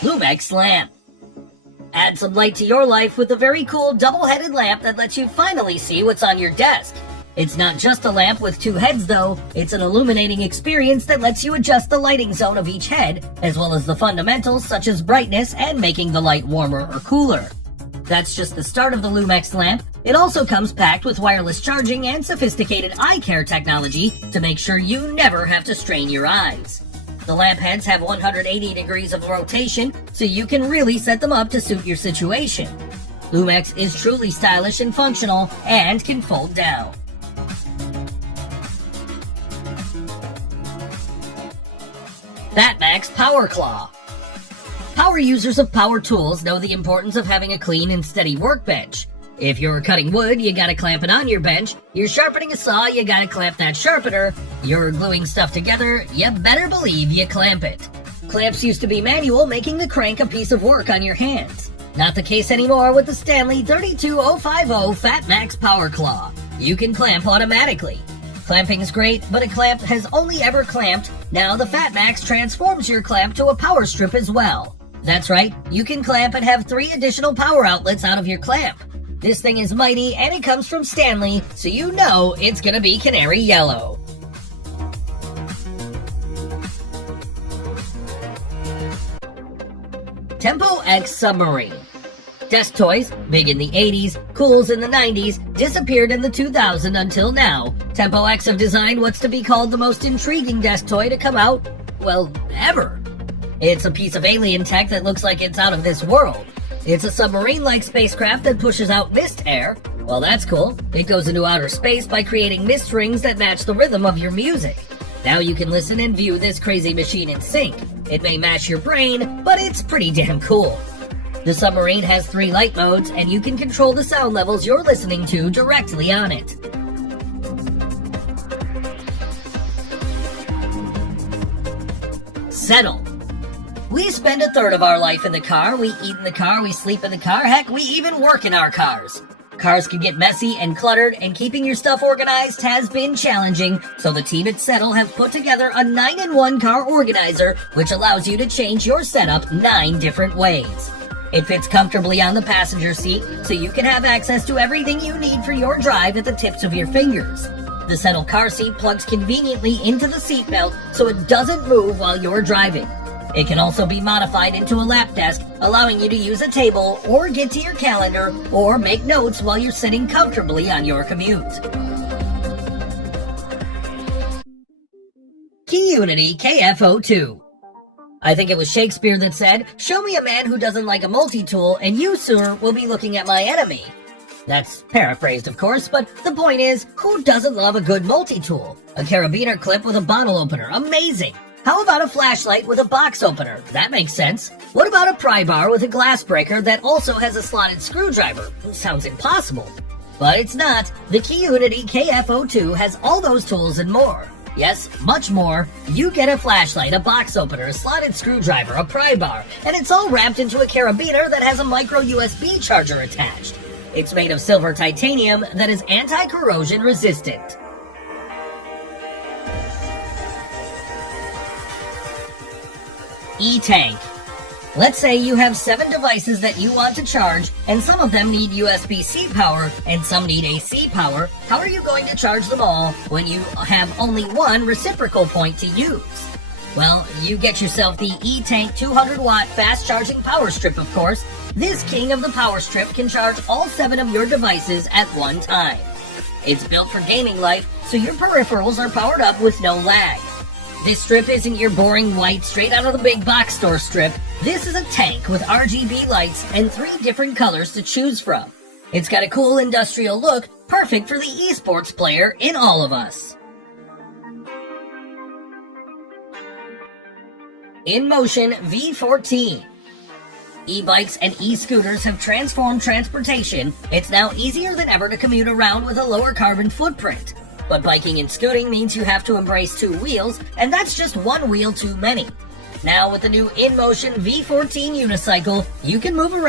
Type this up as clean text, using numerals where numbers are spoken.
Lumex Lamp. Add some light to your life with a very cool double-headed lamp that lets you finally see what's on your desk. It's not just a lamp with two heads though, it's an illuminating experience that lets you adjust the lighting zone of each head, as well as the fundamentals such as brightness and making the light warmer or cooler. That's just the start of the Lumex lamp. It also comes packed with wireless charging and sophisticated eye care technology to make sure you never have to strain your eyes. The lamp heads have 180 degrees of rotation, so you can really set them up to suit your situation. Lumex is truly stylish and functional and can fold down. Fatmax Power Craw. Power users of power tools know the importance of having a clean and steady workbench. If you're cutting wood, you gotta clamp it on your bench. You're sharpening a saw, you gotta clamp that sharpener. You're gluing stuff together, you better believe you clamp it. Clamps used to be manual, making the crank a piece of work on your hands. Not the case anymore with the Stanley 32050 Fatmax Power Craw. You can clamp automatically. Clamping's great, but a clamp has only ever clamped. Now the Fatmax transforms your clamp to a power strip as well. That's right, you can clamp and have 3 additional power outlets out of your clamp. This thing is mighty, and it comes from Stanley, so you know it's gonna be canary yellow. Lempo-X Submarine. Desk toys, big in the 80s, cools in the 90s, disappeared in the 2000s until now. Lempo-X have designed what's to be called the most intriguing desk toy to come out, well, ever. It's a piece of alien tech that looks like it's out of this world. It's a submarine-like spacecraft that pushes out mist air. Well, that's cool. It goes into outer space by creating mist rings that match the rhythm of your music. Now you can listen and view this crazy machine in sync. It may mash your brain, but it's pretty damn cool. The submarine has 3 light modes, and you can control the sound levels you're listening to directly on it. Settle. We spend a third of our life in the car, we eat in the car, we sleep in the car, heck, we even work in our cars. Cars can get messy and cluttered, and keeping your stuff organized has been challenging, so the team at Settle have put together a 9-in-1 car organizer, which allows you to change your setup 9 different ways. It fits comfortably on the passenger seat, so you can have access to everything you need for your drive at the tips of your fingers. The Settle car seat plugs conveniently into the seat belt, so it doesn't move while you're driving. It can also be modified into a lap desk, allowing you to use a table or get to your calendar or make notes while you're sitting comfortably on your commute. Keyunity KF02. I think it was Shakespeare that said, "Show me a man who doesn't like a multi-tool, and you, sir, will be looking at my enemy." That's paraphrased, of course, but the point is, who doesn't love a good multi-tool? A carabiner clip with a bottle opener, amazing! How about a flashlight with a box opener? That makes sense. What about a pry bar with a glass breaker that also has a slotted screwdriver? Sounds impossible. But it's not. The Keyunity KF02 has all those tools and more. Yes, much more. You get a flashlight, a box opener, a slotted screwdriver, a pry bar, and it's all wrapped into a carabiner that has a micro USB charger attached. It's made of silver titanium that is anti-corrosion resistant. E-Tank. Let's say you have 7 devices that you want to charge, and some of them need USB-C power, and some need AC power. How are you going to charge them all when you have only one reciprocal point to use? Well, you get yourself the E-Tank 200-watt fast-charging power strip, of course. This king of the power strip can charge all 7 of your devices at one time. It's built for gaming life, so your peripherals are powered up with no lag. This strip isn't your boring white straight out of the big box store strip. This is a tank with RGB lights and 3 different colors to choose from. It's got a cool industrial look, perfect for the esports player in all of us. Inmotion V14. E-bikes and e-scooters have transformed transportation. It's now easier than ever to commute around with a lower carbon footprint. But biking and scooting means you have to embrace 2 wheels, and that's just 1 wheel too many. Now with the new Inmotion V14 unicycle, you can move around